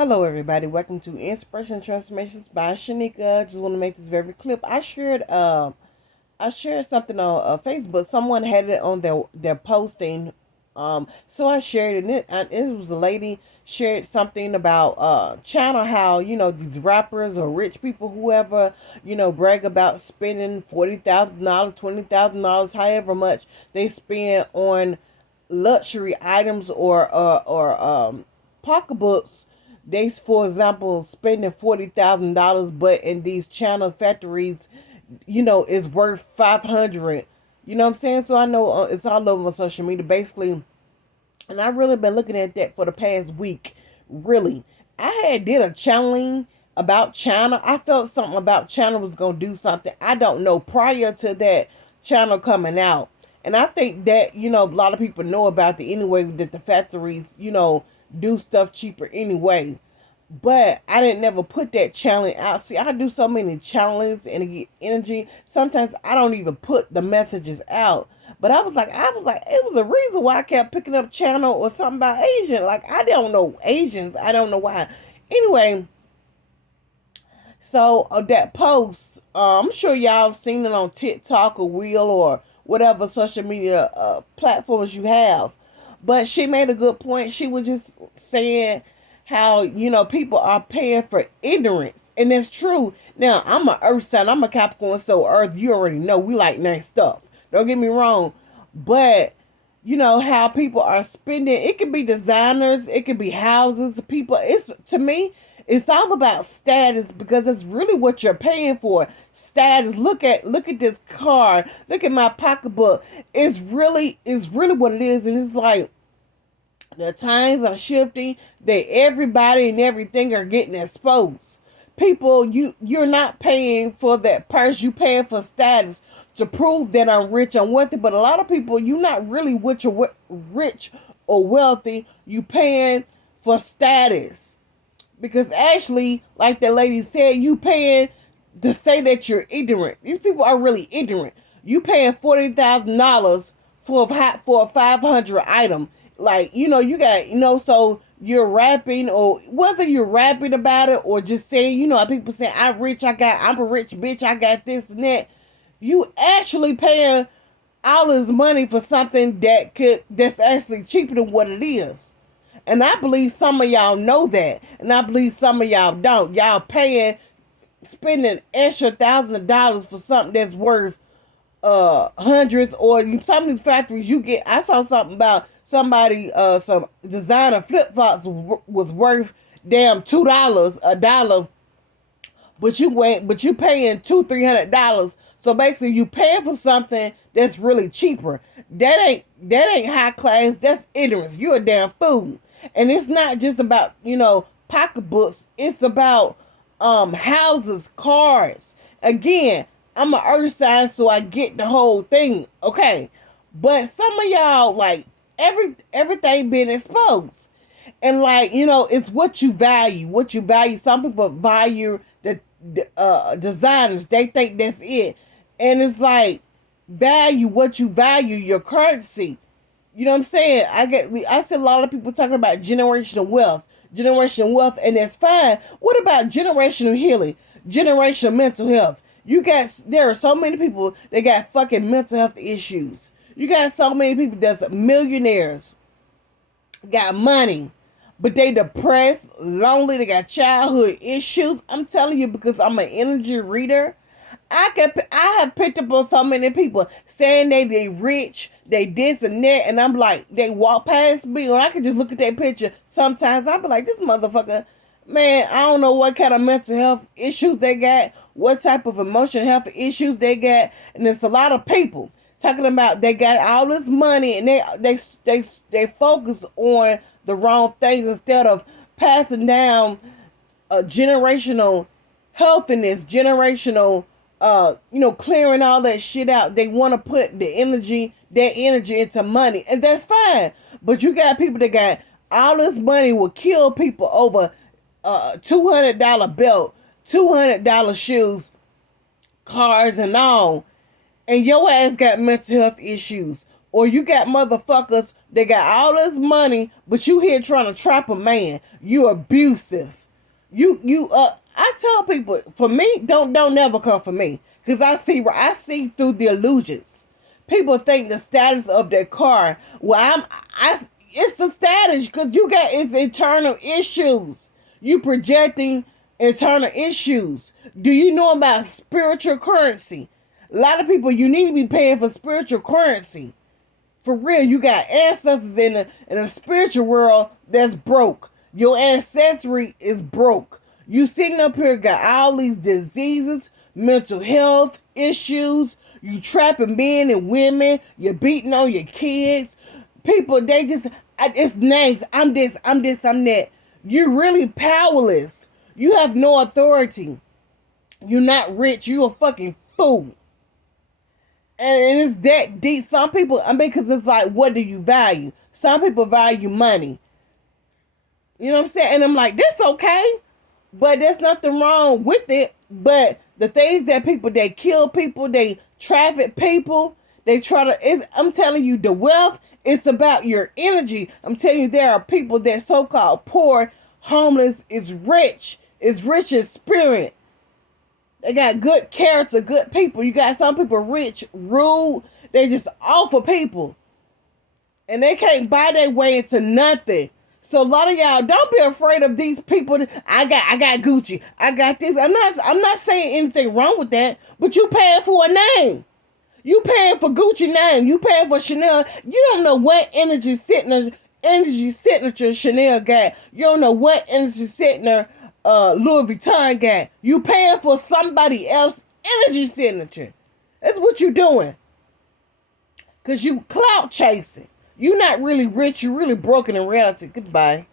Hello, everybody. Welcome to Inspiration and Transformations by Shanika. Just want to make this very clip. I shared something on Facebook. Someone had it on their posting. So I shared it. And it was a lady shared something about China. How these rappers or rich people, whoever brag about spending $40,000, $20,000, however much they spend on luxury items or pocketbooks. They, for example, spending $40,000, but in these China factories, is worth 500. You know what I'm saying? So I know it's all over social media, basically, and I've really been looking at that for the past week. Really, I had did a channeling about China. I felt something about China was gonna do something. I don't know prior to that channel coming out, and I think that a lot of people know about it anyway. That the factories do stuff cheaper anyway. But I didn't never put that challenge out. See, I do so many challenges and get energy. Sometimes I don't even put the messages out. But I was like, it was a reason why I kept picking up channel or something about Asian. Like, I don't know Asians. I don't know why. Anyway, so that post, I'm sure y'all have seen it on TikTok or Reel or whatever social media platforms you have. But she made a good point. She was just saying how people are paying for ignorance, and that's true. Now, I'm a Earth sign. I'm a Capricorn, so Earth, you already know we like nice stuff. Don't get me wrong, but how people are spending. It can be designers, it can be houses, people. It's, to me, it's all about status, because it's really what you're paying for. Status. Look at this car. Look at my pocketbook. It's really what it is, and it's like the times are shifting, that everybody and everything are getting exposed. People, you're not paying for that purse. You paying for status to prove that I'm rich, I'm wealthy. But a lot of people, you're not really rich or wealthy. You paying for status, because actually, like that lady said, you paying to say that you're ignorant. These people are really ignorant. You paying $40,000 for a 500 item. Like, you got, so you're rapping, or whether you're rapping about it or just saying, how people say, I'm rich, I'm a rich bitch, I got this and that. You actually paying all this money for something that's actually cheaper than what it is. And I believe some of y'all know that. And I believe some of y'all don't. Y'all spending extra $1,000 for something that's worth hundreds, or in some of these factories you get. I saw something about somebody, some designer flip flops was worth damn $2, a dollar, but you paying $200-$300. So basically, you paying for something that's really cheaper. That ain't high class. That's ignorance. You're a damn fool. And it's not just about pocketbooks. It's about houses, cars. Again, I'm an earth sign, so I get the whole thing. Okay. But some of y'all, like, everything being exposed. And like, it's what you value. What you value. Some people value the designers. They think that's it. And it's like, value what you value, your currency. You know what I'm saying? I see a lot of people talking about generational wealth. Generational wealth, and that's fine. What about generational healing? Generational mental health. There are so many people that got fucking mental health issues. You got so many people that's millionaires, got money, but they depressed, lonely, they got childhood issues. I'm telling you, because I'm an energy reader. I have picked up on so many people saying they rich, they this and that, and I'm like, they walk past me, or I can just look at that picture. Sometimes I be like, this motherfucker, man, I don't know what kind of mental health issues they got, what type of emotional health issues they got, and there's a lot of people talking about they got all this money, and they focus on the wrong things instead of passing down generational healthiness, generational clearing all that shit out. They want to put their energy into money, and that's fine. But you got people that got all this money will kill people over $200 belt, $200 shoes, cars and all. And your ass got mental health issues. Or you got motherfuckers that got all this money, but you here trying to trap a man. You abusive. I tell people, for me, don't never come for me. Cause I see through the illusions. People think the status of their car. Well, it's the status because it's internal issues. You projecting internal issues. Do you know about spiritual currency? A lot of people, you need to be paying for spiritual currency. For real, you got ancestors in the spiritual world that's broke. Your ancestry is broke. You sitting up here got all these diseases, mental health issues. You trapping men and women. You're beating on your kids. People, it's names. I'm this, I'm that. You're really powerless. You have no authority. You're not rich. You're a fucking fool. And it's that deep. Some people, because it's like, what do you value? Some people value money. You know what I'm saying? And I'm like, that's okay. But there's nothing wrong with it. But the things that they kill people, they traffic people, they try to, I'm telling you, the wealth, it's about your energy. I'm telling you, there are people that so-called poor, homeless, is rich in spirit. They got good character, good people. You got some people rich, rude. They just awful people. And they can't buy their way into nothing. So a lot of y'all, don't be afraid of these people. I got Gucci. I got this. I'm not saying anything wrong with that. But you paying for a name. You paying for Gucci name. You paying for Chanel. You don't know what energy signature Chanel got. You don't know what energy signature Louis Vuitton got. You paying for somebody else's energy signature. That's what you doing. Because you clout chasing. You're not really rich. You're really broken in reality. Goodbye.